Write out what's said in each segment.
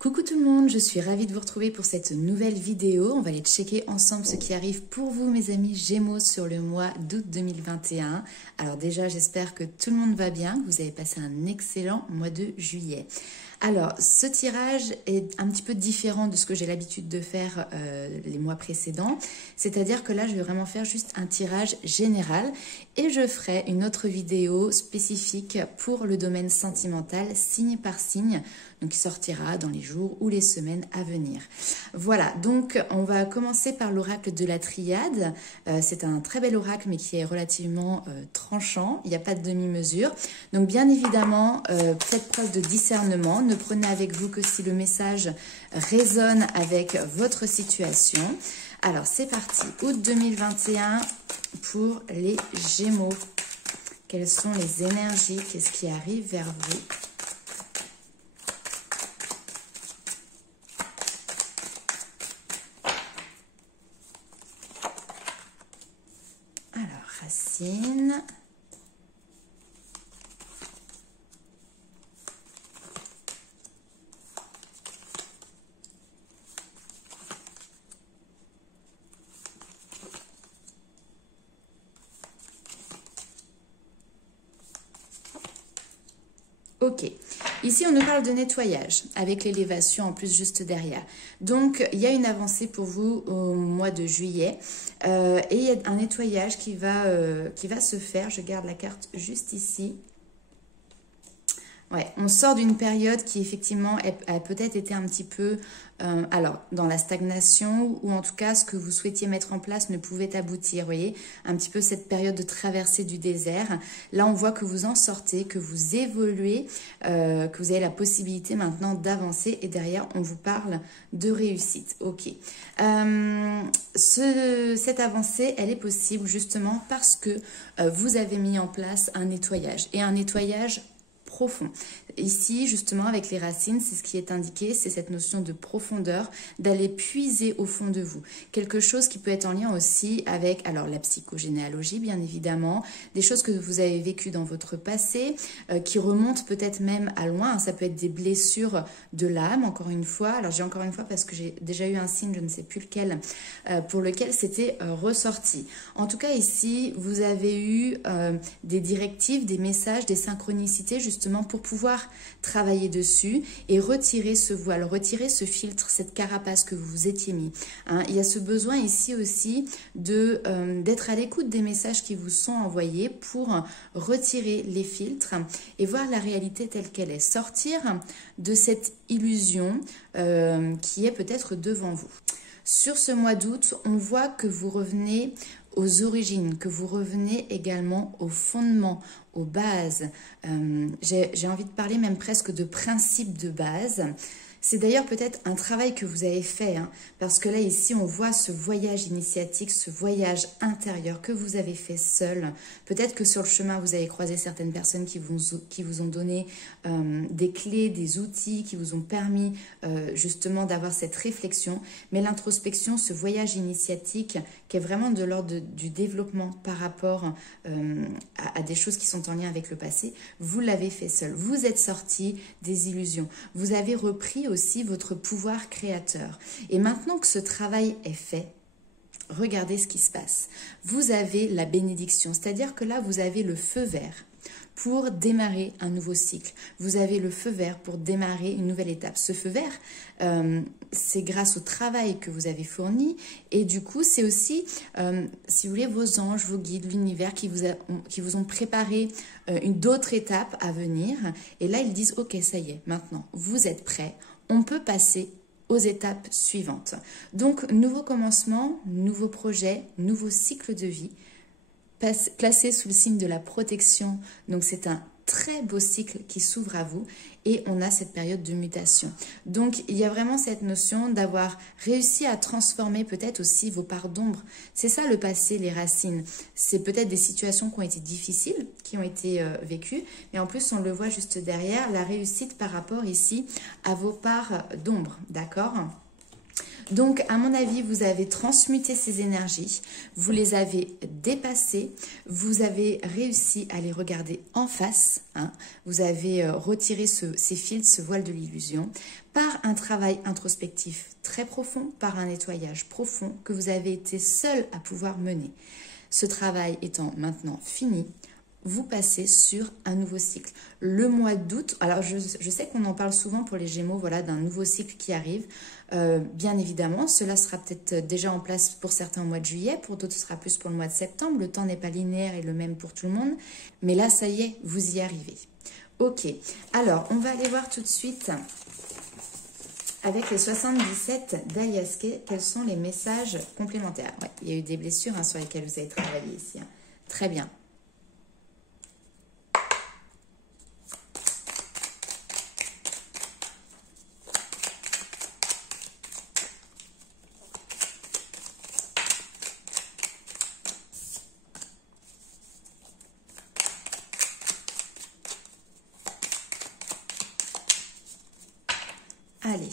Coucou tout le monde, je suis ravie de vous retrouver pour cette nouvelle vidéo. On va aller checker ensemble ce qui arrive pour vous mes amis Gémeaux sur le mois d'août 2021. Alors déjà j'espère que tout le monde va bien, que vous avez passé un excellent mois de juillet. Alors, ce tirage est un petit peu différent de ce que j'ai l'habitude de faire les mois précédents. C'est-à-dire que là, je vais vraiment faire juste un tirage général et je ferai une autre vidéo spécifique pour le domaine sentimental, signe par signe, donc qui sortira dans les jours ou les semaines à venir. Voilà, donc on va commencer par l'oracle de la triade. C'est un très bel oracle, mais qui est relativement tranchant. Il n'y a pas de demi-mesure. Donc bien évidemment, faites preuve de discernement. Ne prenez avec vous que si le message résonne avec votre situation. Alors c'est parti, août 2021 pour les Gémeaux. Quelles sont les énergies? Qu'est-ce qui arrive vers vous? Alors, Racine. Ok, ici on nous parle de nettoyage avec l'élévation en plus juste derrière. Donc il y a une avancée pour vous au mois de juillet et il y a un nettoyage qui va se faire. Je garde la carte juste ici. Ouais, on sort d'une période qui effectivement a peut-être été un petit peu alors dans la stagnation ou en tout cas ce que vous souhaitiez mettre en place ne pouvait aboutir, vous voyez, un petit peu cette période de traversée du désert. Là on voit que vous en sortez, que vous évoluez, que vous avez la possibilité maintenant d'avancer et derrière on vous parle de réussite. Ok, cette avancée elle est possible justement parce que vous avez mis en place un nettoyage et un nettoyage profond. Ici, justement, avec les racines, c'est ce qui est indiqué, c'est cette notion de profondeur, d'aller puiser au fond de vous. Quelque chose qui peut être en lien aussi avec, alors la psychogénéalogie, bien évidemment, des choses que vous avez vécues dans votre passé, qui remontent peut-être même à loin. Ça peut être des blessures de l'âme, encore une fois. Alors, j'ai encore une fois parce que j'ai déjà eu un signe, je ne sais plus lequel, pour lequel c'était ressorti. En tout cas, ici, vous avez eu des directives, des messages, des synchronicités, justement, pour pouvoir travailler dessus et retirer ce voile, retirer ce filtre, cette carapace que vous vous étiez mis. Hein, il y a ce besoin ici aussi d'être à l'écoute des messages qui vous sont envoyés pour retirer les filtres et voir la réalité telle qu'elle est. Sortir de cette illusion qui est peut-être devant vous. Sur ce mois d'août, on voit que vous revenez aux origines, que vous revenez également aux fondements, aux bases. J'ai envie de parler même presque de principes de base. C'est d'ailleurs peut-être un travail que vous avez fait, hein, parce que là, ici, on voit ce voyage initiatique, ce voyage intérieur que vous avez fait seul. Peut-être que sur le chemin, vous avez croisé certaines personnes qui vous ont donné des clés, des outils, qui vous ont permis justement d'avoir cette réflexion. Mais l'introspection, ce voyage initiatique, qui est vraiment de l'ordre du développement par rapport à des choses qui sont en lien avec le passé, vous l'avez fait seul. Vous êtes sorti des illusions. Vous avez repris aussi votre pouvoir créateur. Et maintenant que ce travail est fait, regardez ce qui se passe. Vous avez la bénédiction, c'est-à-dire que là, vous avez le feu vert pour démarrer un nouveau cycle. Vous avez le feu vert pour démarrer une nouvelle étape. Ce feu vert, c'est grâce au travail que vous avez fourni et du coup, c'est aussi, si vous voulez, vos anges, vos guides, l'univers qui vous ont préparé d'autres étapes à venir. Et là, ils disent, ok, ça y est, maintenant, vous êtes prêts. On peut passer aux étapes suivantes. Donc, nouveau commencement, nouveau projet, nouveau cycle de vie, placé sous le signe de la protection. Donc, c'est un très beau cycle qui s'ouvre à vous et on a cette période de mutation. Donc, il y a vraiment cette notion d'avoir réussi à transformer peut-être aussi vos parts d'ombre. C'est ça le passé, les racines. C'est peut-être des situations qui ont été difficiles, qui ont été vécues, mais en plus, on le voit juste derrière, la réussite par rapport ici à vos parts d'ombre, d'accord ? Donc, à mon avis, vous avez transmuté ces énergies, vous les avez dépassées, vous avez réussi à les regarder en face, hein, vous avez retiré ces filtres, ce voile de l'illusion, par un travail introspectif très profond, par un nettoyage profond que vous avez été seul à pouvoir mener. Ce travail étant maintenant fini, vous passez sur un nouveau cycle. Le mois d'août, alors je sais qu'on en parle souvent pour les Gémeaux, voilà, d'un nouveau cycle qui arrive. Bien évidemment, cela sera peut-être déjà en place pour certains au mois de juillet, pour d'autres ce sera plus pour le mois de septembre. Le temps n'est pas linéaire et le même pour tout le monde. Mais là, ça y est, vous y arrivez. Ok, alors on va aller voir tout de suite avec les 77 d'Ayaske, quels sont les messages complémentaires. Ouais, il y a eu des blessures sur lesquelles vous avez travaillé ici. Hein. Très bien. Allez.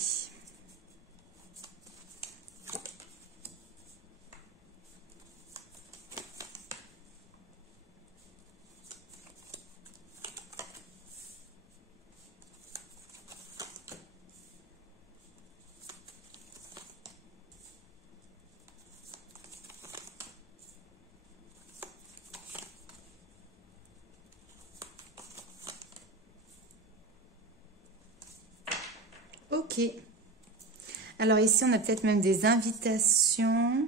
Ok. Alors ici, on a peut-être même des invitations.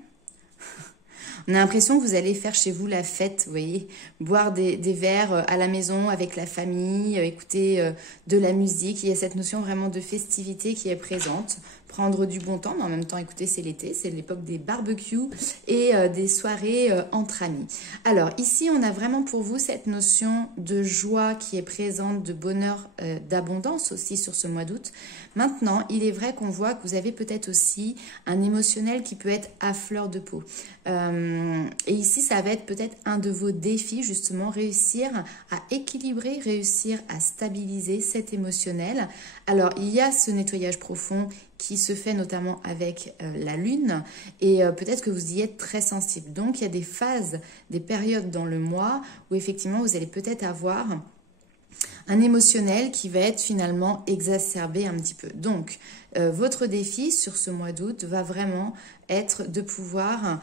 On a l'impression que vous allez faire chez vous la fête, vous voyez, boire des verres à la maison avec la famille, écouter de la musique. Il y a cette notion vraiment de festivité qui est présente. Prendre du bon temps, mais en même temps, écoutez, c'est l'été, c'est l'époque des barbecues et des soirées entre amis. Alors ici, on a vraiment pour vous cette notion de joie qui est présente, de bonheur, d'abondance aussi sur ce mois d'août. Maintenant, il est vrai qu'on voit que vous avez peut-être aussi un émotionnel qui peut être à fleur de peau. Et ici, ça va être peut-être un de vos défis, justement, réussir à équilibrer, réussir à stabiliser cet émotionnel. Alors, il y a ce nettoyage profond qui se fait notamment avec la lune et peut-être que vous y êtes très sensible. Donc, il y a des phases, des périodes dans le mois où effectivement, vous allez peut-être avoir un émotionnel qui va être finalement exacerbé un petit peu. Donc, votre défi sur ce mois d'août va vraiment être de pouvoir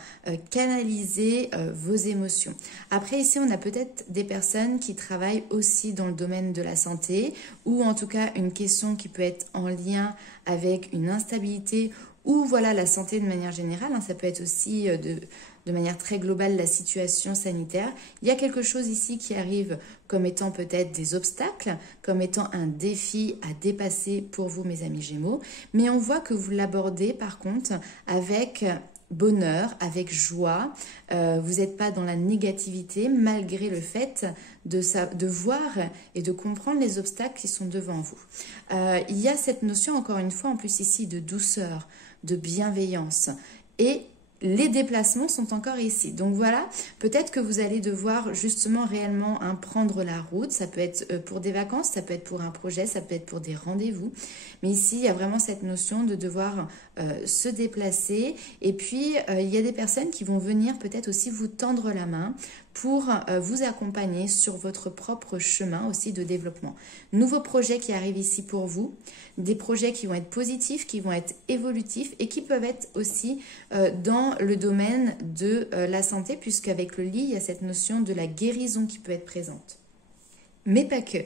canaliser vos émotions. Après, ici, on a peut-être des personnes qui travaillent aussi dans le domaine de la santé ou en tout cas une question qui peut être en lien avec une instabilité ou voilà la santé de manière générale. Hein, ça peut être aussi de manière très globale la situation sanitaire. Il y a quelque chose ici qui arrive comme étant peut-être des obstacles, comme étant un défi à dépasser pour vous, mes amis Gémeaux. Mais on voit que vous l'abordez par contre avec bonheur, avec joie. Vous n'êtes pas dans la négativité malgré le fait de voir et de comprendre les obstacles qui sont devant vous. Il y a cette notion, encore une fois, en plus ici, de douceur, de bienveillance. Et les déplacements sont encore ici. Donc voilà, peut-être que vous allez devoir justement réellement prendre la route. Ça peut être pour des vacances, ça peut être pour un projet, ça peut être pour des rendez-vous. Mais ici, il y a vraiment cette notion de devoir se déplacer. Et puis, il y a des personnes qui vont venir peut-être aussi vous tendre la main pour vous accompagner sur votre propre chemin aussi de développement. Nouveaux projets qui arrivent ici pour vous, des projets qui vont être positifs, qui vont être évolutifs et qui peuvent être aussi dans le domaine de la santé, puisqu'avec le lit, il y a cette notion de la guérison qui peut être présente. Mais pas que.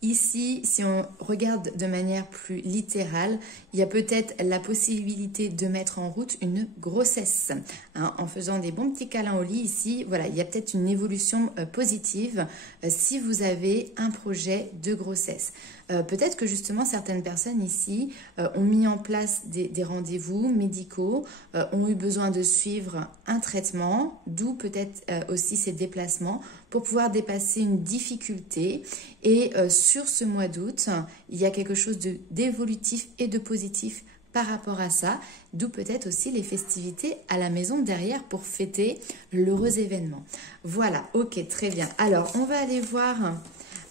Ici, si on regarde de manière plus littérale, il y a peut-être la possibilité de mettre en route une grossesse. Hein, en faisant des bons petits câlins au lit ici, voilà, il y a peut-être une évolution positive si vous avez un projet de grossesse. Peut-être que justement certaines personnes ici ont mis en place des rendez-vous médicaux, ont eu besoin de suivre un traitement, d'où peut-être aussi ces déplacements pour pouvoir dépasser une difficulté. Et sur ce mois d'août, il y a quelque chose d'évolutif et de positif par rapport à ça, d'où peut-être aussi les festivités à la maison derrière pour fêter l'heureux événement. Voilà, ok, très bien. Alors, on va aller voir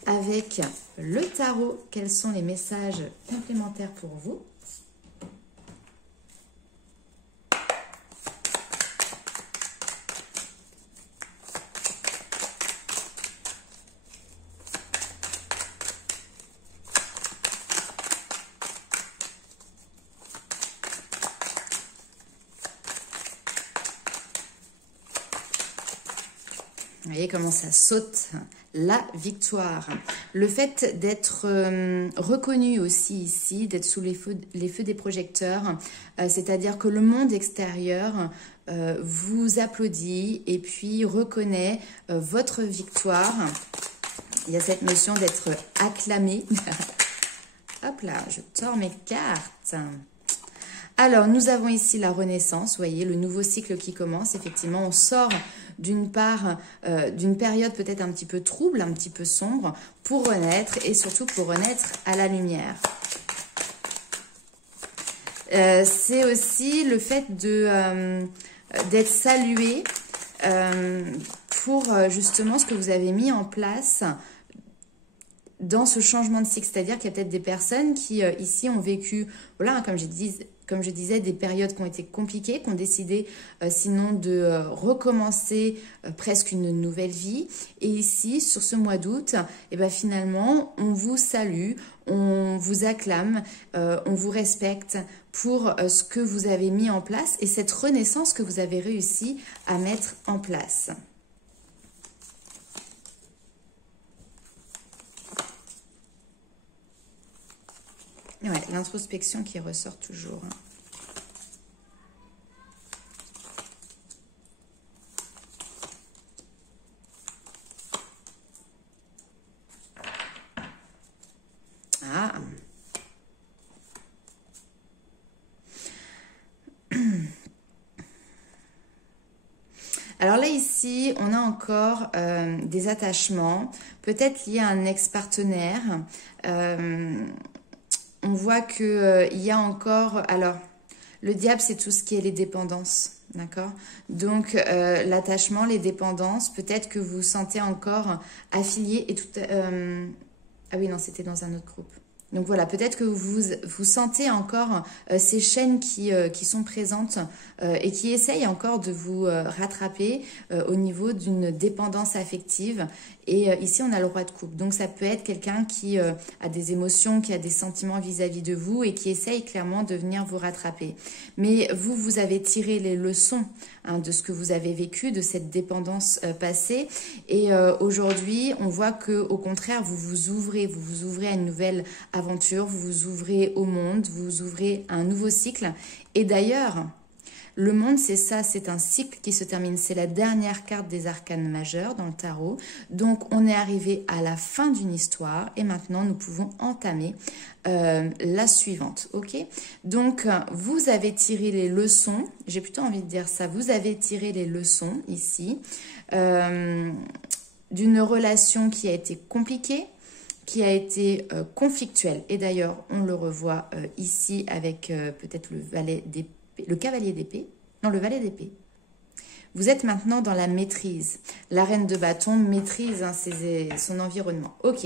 avec le tarot quels sont les messages complémentaires pour vous. Vous voyez comment ça saute, la victoire. Le fait d'être reconnu aussi ici, d'être sous les feux des projecteurs, c'est-à-dire que le monde extérieur vous applaudit et puis reconnaît votre victoire. Il y a cette notion d'être acclamé. Hop là, je tords mes cartes. Alors, nous avons ici la renaissance, vous voyez, le nouveau cycle qui commence. Effectivement, on sort d'une part d'une période peut-être un petit peu trouble, un petit peu sombre, pour renaître et surtout pour renaître à la lumière. C'est aussi le fait d'être salué pour justement ce que vous avez mis en place dans ce changement de cycle. C'est-à-dire qu'il y a peut-être des personnes qui ici ont vécu, voilà, comme je disais, des périodes qui ont été compliquées, qui ont décidé sinon de recommencer presque une nouvelle vie. Et ici, sur ce mois d'août, eh ben, finalement, on vous salue, on vous acclame, on vous respecte pour ce que vous avez mis en place et cette renaissance que vous avez réussi à mettre en place. Ouais, l'introspection qui ressort toujours. Ah. Alors là, ici, on a encore des attachements, peut-être liés à un ex-partenaire. On voit qu'il y a encore... Alors, le diable, c'est tout ce qui est les dépendances, d'accord? Donc, l'attachement, les dépendances, peut-être que vous vous sentez encore affilié et tout... Ah oui, non, c'était dans un autre groupe. Donc voilà, peut-être que vous sentez encore ces chaînes qui sont présentes et qui essayent encore de vous rattraper au niveau d'une dépendance affective. Et ici, on a le roi de coupe. Donc ça peut être quelqu'un qui a des émotions, qui a des sentiments vis-à-vis de vous et qui essaye clairement de venir vous rattraper. Mais vous avez tiré les leçons de ce que vous avez vécu, de cette dépendance passée. Et aujourd'hui, on voit que au contraire, vous vous ouvrez à une nouvelle aventure, vous vous ouvrez au monde, vous vous ouvrez à un nouveau cycle. Et d'ailleurs, le monde, c'est ça, c'est un cycle qui se termine. C'est la dernière carte des arcanes majeures dans le tarot. Donc, on est arrivé à la fin d'une histoire et maintenant, nous pouvons entamer la suivante. Ok? Donc, vous avez tiré les leçons. J'ai plutôt envie de dire ça. Vous avez tiré les leçons ici d'une relation qui a été compliquée, qui a été conflictuelle. Et d'ailleurs, on le revoit ici avec peut-être le cavalier d'épée. Non, le valet d'épée. Vous êtes maintenant dans la maîtrise. La reine de bâton maîtrise son environnement. Ok.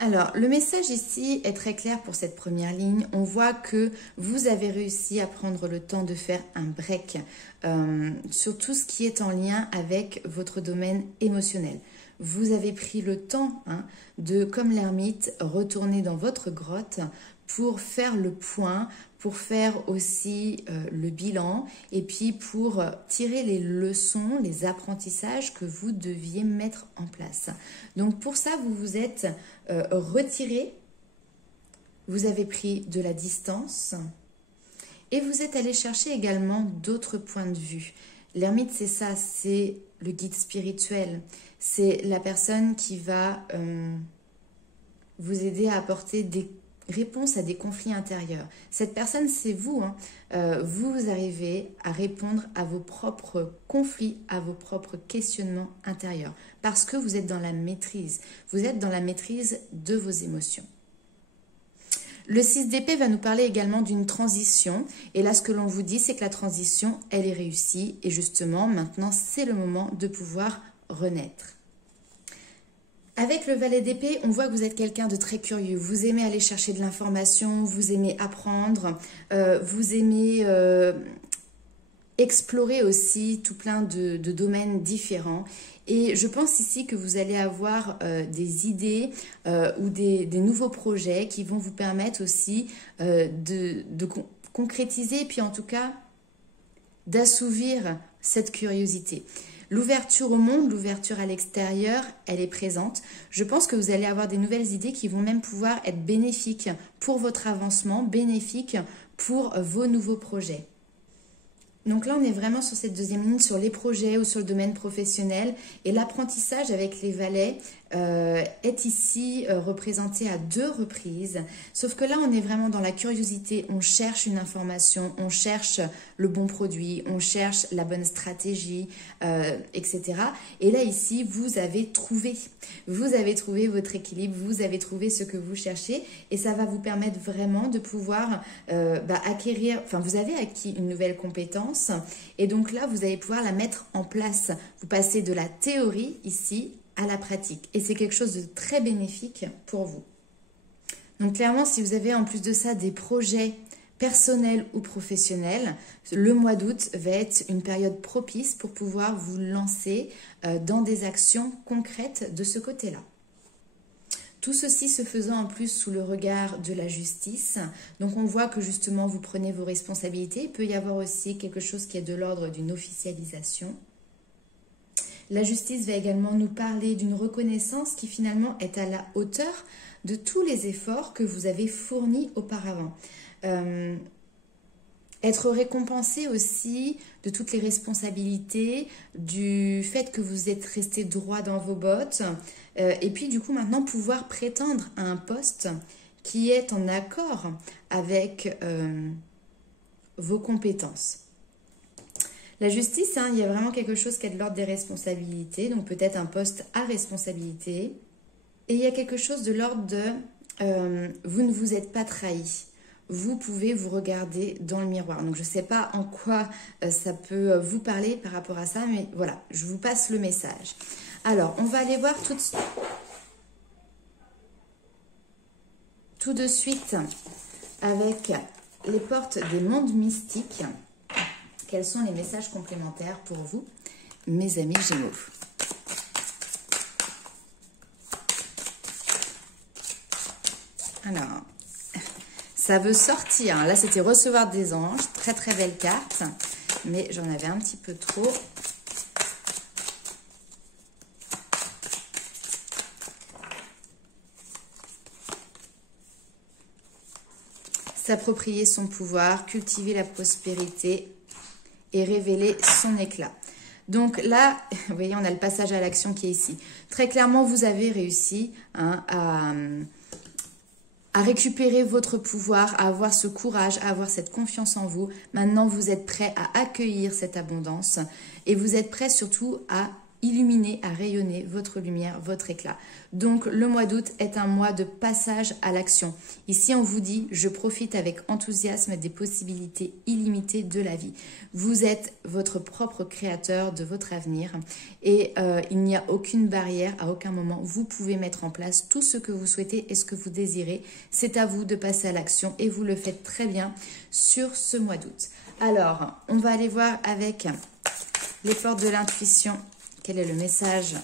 Alors, le message ici est très clair pour cette première ligne. On voit que vous avez réussi à prendre le temps de faire un break sur tout ce qui est en lien avec votre domaine émotionnel. Vous avez pris le temps de, comme l'ermite, retourner dans votre grotte pour faire le point, pour faire aussi le bilan et puis pour tirer les leçons, les apprentissages que vous deviez mettre en place. Donc pour ça, vous vous êtes retiré, vous avez pris de la distance et vous êtes allé chercher également d'autres points de vue. L'ermite, c'est ça, c'est le guide spirituel, c'est la personne qui va vous aider à apporter des réponse à des conflits intérieurs. Cette personne, c'est vous. Vous arrivez à répondre à vos propres conflits, à vos propres questionnements intérieurs. Parce que vous êtes dans la maîtrise. Vous êtes dans la maîtrise de vos émotions. Le 6 d'épée va nous parler également d'une transition. Et là, ce que l'on vous dit, c'est que la transition, elle est réussie. Et justement, maintenant, c'est le moment de pouvoir renaître. Avec le valet d'épée, on voit que vous êtes quelqu'un de très curieux. Vous aimez aller chercher de l'information, vous aimez apprendre, vous aimez explorer aussi tout plein de domaines différents. Et je pense ici que vous allez avoir des idées ou des nouveaux projets qui vont vous permettre aussi de concrétiser et puis en tout cas d'assouvir cette curiosité. L'ouverture au monde, l'ouverture à l'extérieur, elle est présente. Je pense que vous allez avoir des nouvelles idées qui vont même pouvoir être bénéfiques pour votre avancement, bénéfiques pour vos nouveaux projets. Donc là, on est vraiment sur cette deuxième ligne, sur les projets ou sur le domaine professionnel. Et l'apprentissage avec les valets est ici représenté à 2 reprises. Sauf que là, on est vraiment dans la curiosité. On cherche une information, on cherche le bon produit, on cherche la bonne stratégie, etc. Et là, ici, vous avez trouvé. Vous avez trouvé votre équilibre, vous avez trouvé ce que vous cherchez. Et ça va vous permettre vraiment de pouvoir acquérir, enfin, vous avez acquis une nouvelle compétence. Et donc là, vous allez pouvoir la mettre en place. Vous passez de la théorie ici à la pratique. Et c'est quelque chose de très bénéfique pour vous. Donc clairement, si vous avez en plus de ça des projets personnels ou professionnels, le mois d'août va être une période propice pour pouvoir vous lancer dans des actions concrètes de ce côté-là. Tout ceci se faisant en plus sous le regard de la justice. Donc on voit que justement vous prenez vos responsabilités. Il peut y avoir aussi quelque chose qui est de l'ordre d'une officialisation. La justice va également nous parler d'une reconnaissance qui finalement est à la hauteur de tous les efforts que vous avez fournis auparavant. Être récompensé aussi de toutes les responsabilités, du fait que vous êtes resté droit dans vos bottes, et puis du coup maintenant pouvoir prétendre à un poste qui est en accord avec vos compétences. La justice, il y a vraiment quelque chose qui est de l'ordre des responsabilités, donc peut-être un poste à responsabilité, et il y a quelque chose de l'ordre de vous ne vous êtes pas trahi. Vous pouvez vous regarder dans le miroir. Donc je ne sais pas en quoi ça peut vous parler par rapport à ça, mais voilà, je vous passe le message. Alors, on va aller voir tout de suite avec les portes des mondes mystiques. Quels sont les messages complémentaires pour vous, mes amis Gémeaux? Alors, ça veut sortir. Là, c'était recevoir des anges. Très, très belle carte. Mais j'en avais un petit peu trop. S'approprier son pouvoir, cultiver la prospérité et révéler son éclat. Donc là, vous voyez, on a le passage à l'action qui est ici. Très clairement, vous avez réussi à récupérer votre pouvoir, à avoir ce courage, à avoir cette confiance en vous. Maintenant, vous êtes prêt à accueillir cette abondance et vous êtes prêt surtout à illuminer, à rayonner votre lumière, votre éclat. Donc, le mois d'août est un mois de passage à l'action. Ici, on vous dit, je profite avec enthousiasme des possibilités illimitées de la vie. Vous êtes votre propre créateur de votre avenir et il n'y a aucune barrière, à aucun moment. Vous pouvez mettre en place tout ce que vous souhaitez et ce que vous désirez. C'est à vous de passer à l'action et vous le faites très bien sur ce mois d'août. Alors, on va aller voir avec les portes de l'intuition. Quel est le message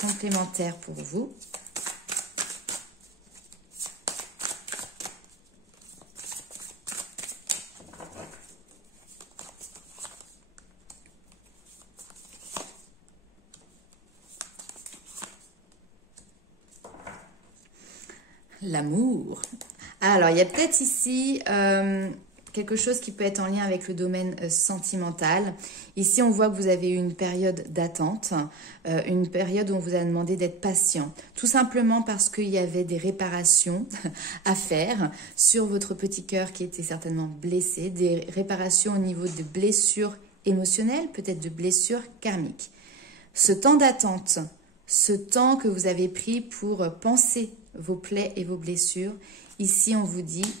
complémentaire pour vous? L'amour. Alors, il y a peut-être ici quelque chose qui peut être en lien avec le domaine sentimental. Ici, on voit que vous avez eu une période d'attente, une période où on vous a demandé d'être patient. Tout simplement parce qu'il y avait des réparations à faire sur votre petit cœur qui était certainement blessé, des réparations au niveau de blessures émotionnelles, peut-être de blessures karmiques. Ce temps d'attente, ce temps que vous avez pris pour penser vos plaies et vos blessures, ici, on vous dit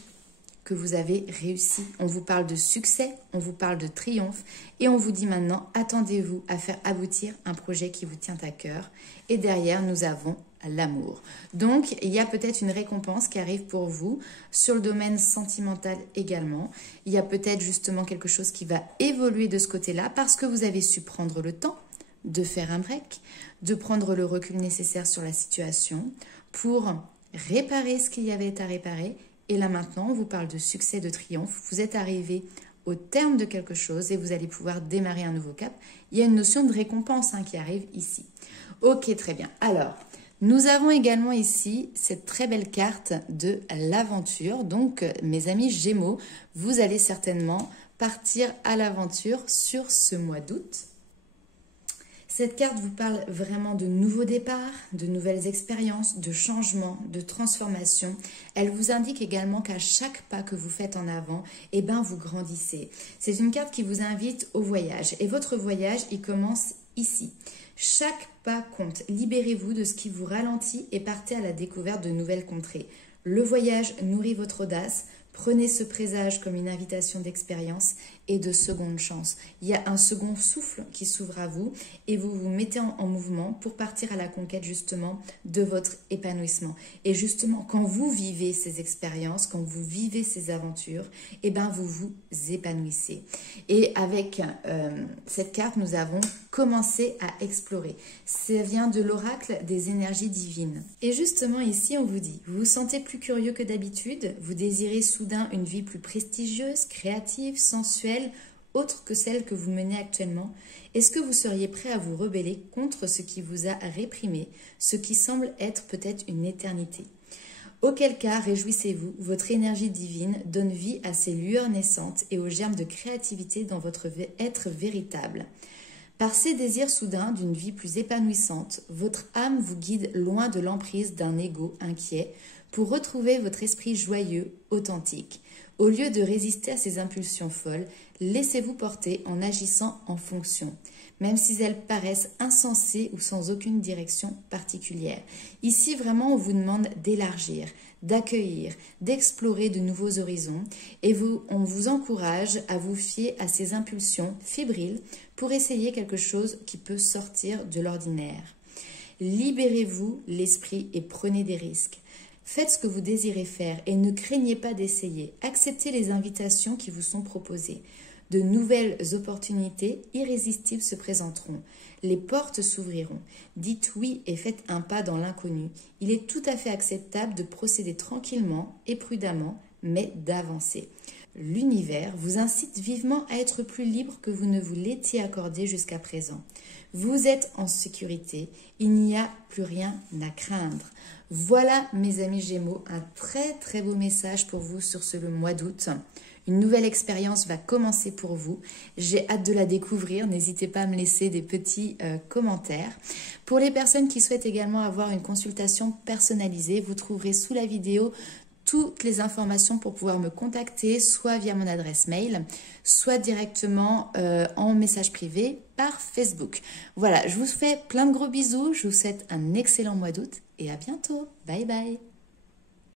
que vous avez réussi. On vous parle de succès, on vous parle de triomphe et on vous dit maintenant, attendez-vous à faire aboutir un projet qui vous tient à cœur. Et derrière, nous avons l'amour. Donc, il y a peut-être une récompense qui arrive pour vous sur le domaine sentimental également. Il y a peut-être justement quelque chose qui va évoluer de ce côté-là parce que vous avez su prendre le temps de faire un break, de prendre le recul nécessaire sur la situation pour réparer ce qu'il y avait à réparer. Et là maintenant, on vous parle de succès, de triomphe. Vous êtes arrivé au terme de quelque chose et vous allez pouvoir démarrer un nouveau cap. Il y a une notion de récompense qui arrive ici. Ok, très bien. Alors, nous avons également ici cette très belle carte de l'aventure. Donc, mes amis Gémeaux, vous allez certainement partir à l'aventure sur ce mois d'août. Cette carte vous parle vraiment de nouveaux départs, de nouvelles expériences, de changements, de transformations. Elle vous indique également qu'à chaque pas que vous faites en avant, eh ben, vous grandissez. C'est une carte qui vous invite au voyage. Et votre voyage, il commence ici. Chaque pas compte. Libérez-vous de ce qui vous ralentit et partez à la découverte de nouvelles contrées. Le voyage nourrit votre audace. Prenez ce présage comme une invitation d'expérience et de seconde chance. Il y a un second souffle qui s'ouvre à vous et vous vous mettez en mouvement pour partir à la conquête justement de votre épanouissement. Et justement, quand vous vivez ces expériences, quand vous vivez ces aventures, eh ben vous vous épanouissez. Et avec cette carte, nous avons commencé à explorer. Ça vient de l'oracle des énergies divines. Et justement ici, on vous dit, vous vous sentez plus curieux que d'habitude, vous désirez soudain une vie plus prestigieuse, créative, sensuelle, autre que celle que vous menez actuellement. Est-ce que vous seriez prêt à vous rebeller contre ce qui vous a réprimé, ce qui semble être peut-être une éternité? Auquel cas, réjouissez-vous, votre énergie divine donne vie à ces lueurs naissantes et aux germes de créativité dans votre être véritable. Par ces désirs soudains d'une vie plus épanouissante, votre âme vous guide loin de l'emprise d'un ego inquiet pour retrouver votre esprit joyeux, authentique. Au lieu de résister à ces impulsions folles, laissez-vous porter en agissant en fonction, même si elles paraissent insensées ou sans aucune direction particulière. Ici, vraiment, on vous demande d'élargir, d'accueillir, d'explorer de nouveaux horizons et on vous encourage à vous fier à ces impulsions fébriles pour essayer quelque chose qui peut sortir de l'ordinaire. Libérez-vous l'esprit et prenez des risques. Faites ce que vous désirez faire et ne craignez pas d'essayer. Acceptez les invitations qui vous sont proposées. De nouvelles opportunités irrésistibles se présenteront. Les portes s'ouvriront. Dites oui et faites un pas dans l'inconnu. Il est tout à fait acceptable de procéder tranquillement et prudemment, mais d'avancer. L'univers vous incite vivement à être plus libre que vous ne vous l'étiez accordé jusqu'à présent. Vous êtes en sécurité, il n'y a plus rien à craindre. Voilà mes amis Gémeaux, un très très beau message pour vous sur ce mois d'août. Une nouvelle expérience va commencer pour vous. J'ai hâte de la découvrir. N'hésitez pas à me laisser des petits commentaires. Pour les personnes qui souhaitent également avoir une consultation personnalisée, vous trouverez sous la vidéo toutes les informations pour pouvoir me contacter, soit via mon adresse mail, soit directement en message privé par Facebook. Voilà, je vous fais plein de gros bisous. Je vous souhaite un excellent mois d'août et à bientôt. Bye bye.